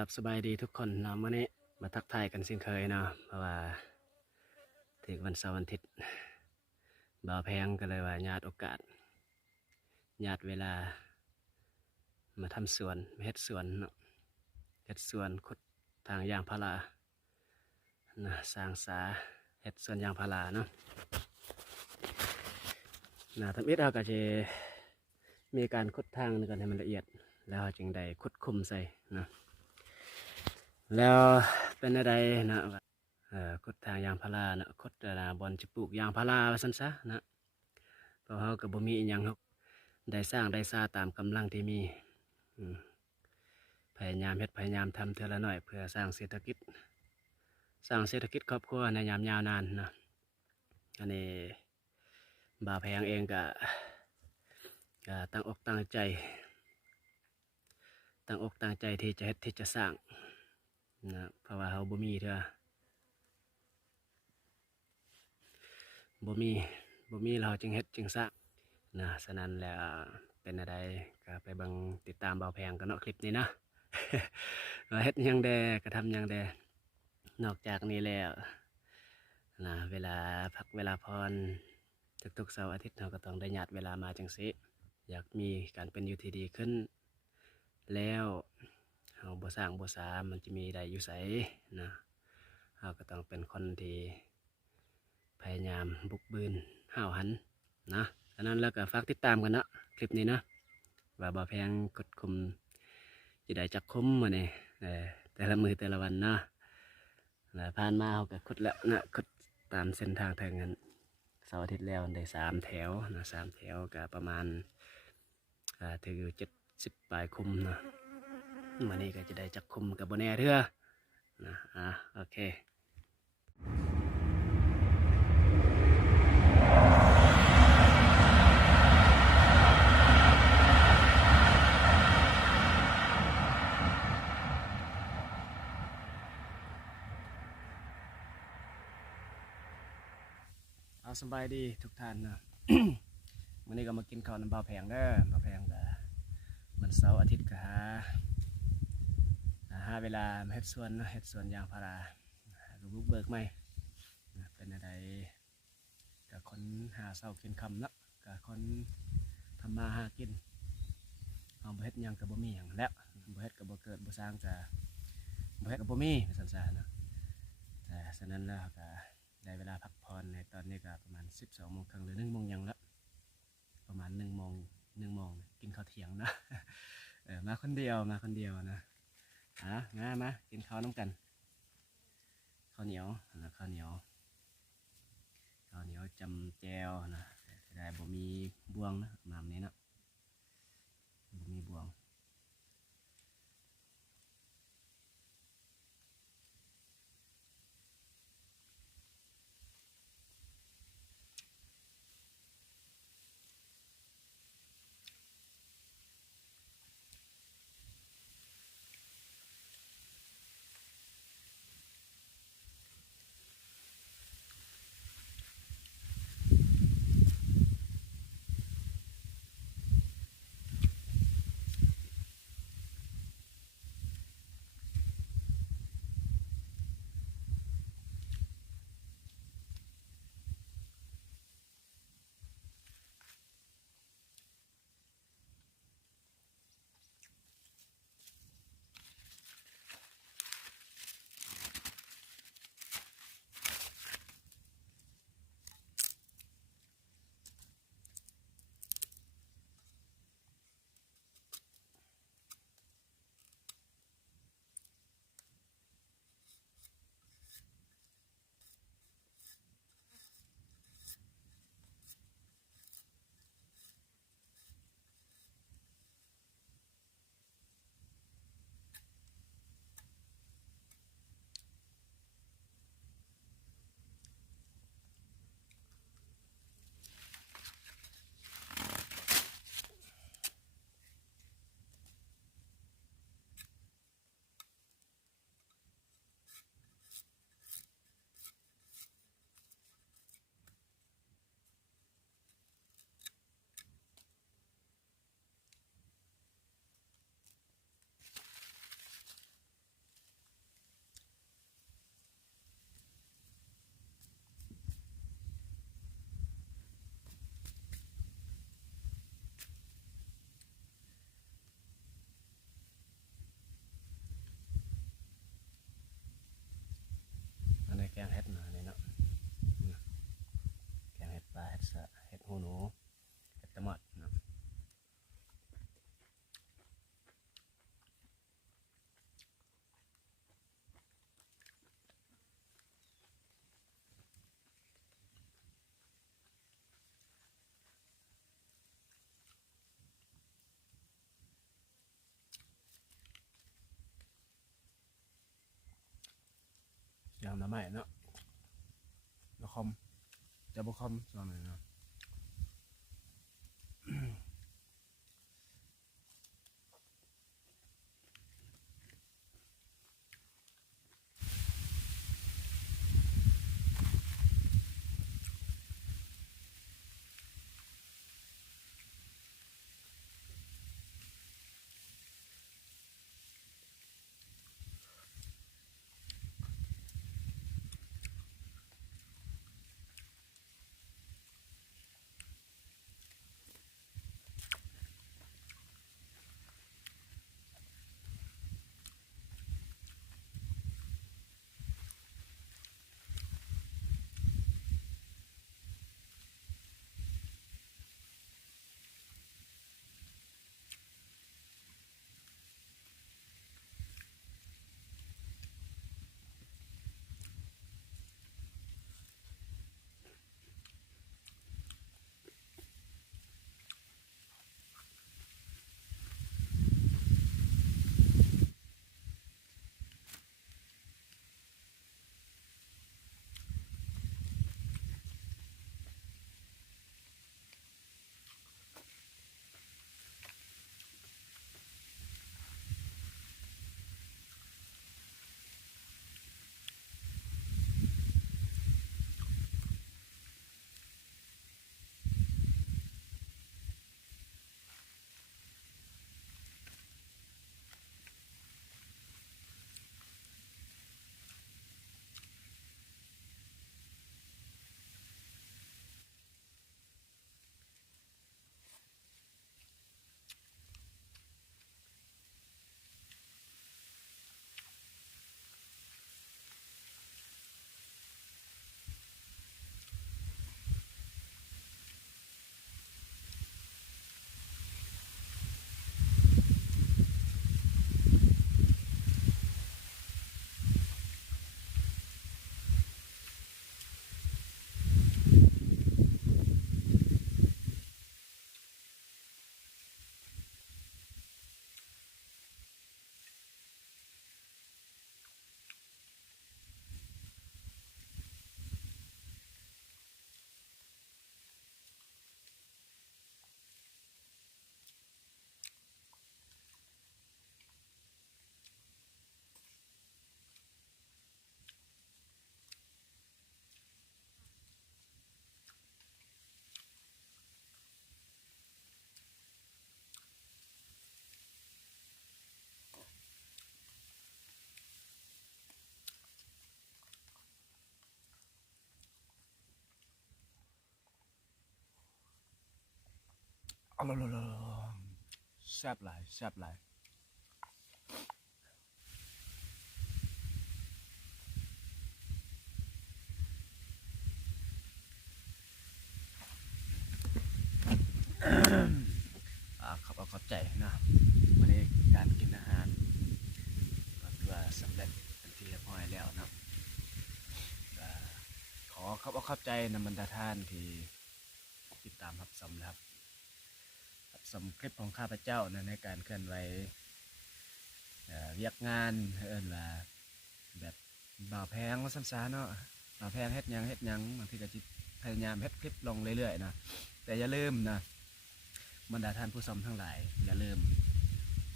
กับสบายดีทุกคนเนาะมื่อนี้มาทักทายกันเช่นเคยเนาะเพราะว่าถึงวันเสาร์วันอาทิตย์บ่าวแพงก็เลยว่าญาติโอกาสญาติเวลามาทำสวนมาเฮ็ดสวนเนาะเฮ็ดสวนขุดทางยางพารานะสร้างสาเฮ็ดสวนยางพาราเนาะนะทำอิฐเราก็จะมีการขุดทางในการให้มันละเอียดแล้วจึงได้ขุดคุมใส่นะแล้วเป็นอะไรนะขุดทางยางพารานะขุดบอนจะปลูกยางพาราว่าซั่นซะนะเพราะเขาก็บ่มีอีหยังครับได้สร้างได้ซาตามกำลังที่มีพยายามเฮ็ดพยายามทำเท่าละหน่อยเพื่อสร้างเศรษฐกิจครอบครัวในยามยาวนานนะอันนี้บ่าวแพงเองก็ตั้งอกตั้งใจที่จะเฮ็ดที่จะสร้างนะเพราะว่าเขาบ่มีเถอะบ่มีเราจึงเฮ็ดจึงสร้างนะฉะนั้นแล้วเป็นอะไรก็ไปเบิ่งติดตามบ่าวแพงกันเนาะคลิปนี้นะ ว่าเฮ็ดหยังแดก็ทำหยังแดนอกจากนี้แล้วนะเวลาพักเวลาพรทุกๆเสาร์อาทิตย์เราก็ต้องได้ญาติเวลามาจังซี่อยากมีการเป็นอยู่ที่ดีขึ้นแล้วเฮาบ่สร้างบ่สามันจะมีได้อยู่ไสนะเฮาก็ต้องเป็นคนที่พยายามบุกบืนห้าวหันนะฉะนั้นแล้วก็ฝากติดตามกันนะคลิปนี้นะว่าบ่าวแพงกดคุมจะได้จักคุมมื้อนี้แต่ละมือแต่ละวันนะผ่านมาเฮาก็ขุดแล้วนะขุดตามเส้นทางทางนั้นเสาร์อาทิตย์แล้วได้3 แถวนะ3 แถวก็ประมาณถึง70 ปลายคุมนะมื้อนี้ก็จะได้จักคุมกับบ่แน่เด้อนะโอเคสบายดีทุกท่านนะ วันนี้ก็มากินข้าวน้ำบ่าวแพงเด้อบ่าวแพงก็มันเสาร์อาทิตย์ก็หาเวลามาเฮ็ดสวนยางพาราก็บุกเบิกใหม่เป็นอะไรกับคนหาเช้ากินค่ำเนาะกับคนทำมาหากินเอาบ่เฮ็ดหยังก็บ่มีหยังแล้วบ่เฮ็ดก็บ่เกิดบ่สร้างก็บ่เฮ็ดก็บ่มีซั่นซะเนาะฉะนั้นแล้วก็ได้เวลาพักผ่อนในตอนนี้ก็ประมาณ12:30หรือ1 โมงยังละประมาณ1 โมงกินข้าวเที่ยงนะมาคนเดียวนะมากินข้าวน้ำกันข้าวเหนียวจำแจวนะได้บ่มีบวงนะมามนี้นะบ่มีบวง งหน่อไม้เนาะละคอมจะบ่คอมส่วนไหนเนาะอ๋อแซ่บหลายแซ่บหลายครับเอาเข้าใจนะวันนี้การกินอาหารก็ถือว่าสำเร็จเป็นที่เรียบร้อยแล้วเนาะก็ขอเอาเข้าใจนำบรรดาท่านที่ติดตามรับชมนะครับรับชมคลิปของข้าพเจ้านะในการเคลื่อนไหวเรียกงานเอิ้นว่าแบบบ่าวแพงว่าซ้ำๆเนาะบ่าวแพงเฮ็ดหยังบางทีก็จิพยายามเฮ็ดคลิปลงเรื่อยๆนะแต่อย่าลืมนะบรรดาท่านผู้ชมทั้งหลายอย่าลืม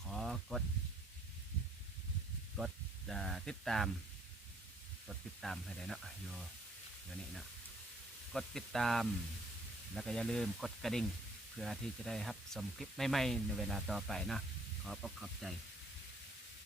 ขอกดติดตามให้ได้เนาะอยู่เดี๋ยวนี้นะกดติดตามแล้วก็อย่าลืมกดกระดิ่งเพื่อที่จะได้รับชมคลิปใหม่ๆในเวลาต่อไปนะขอบใจ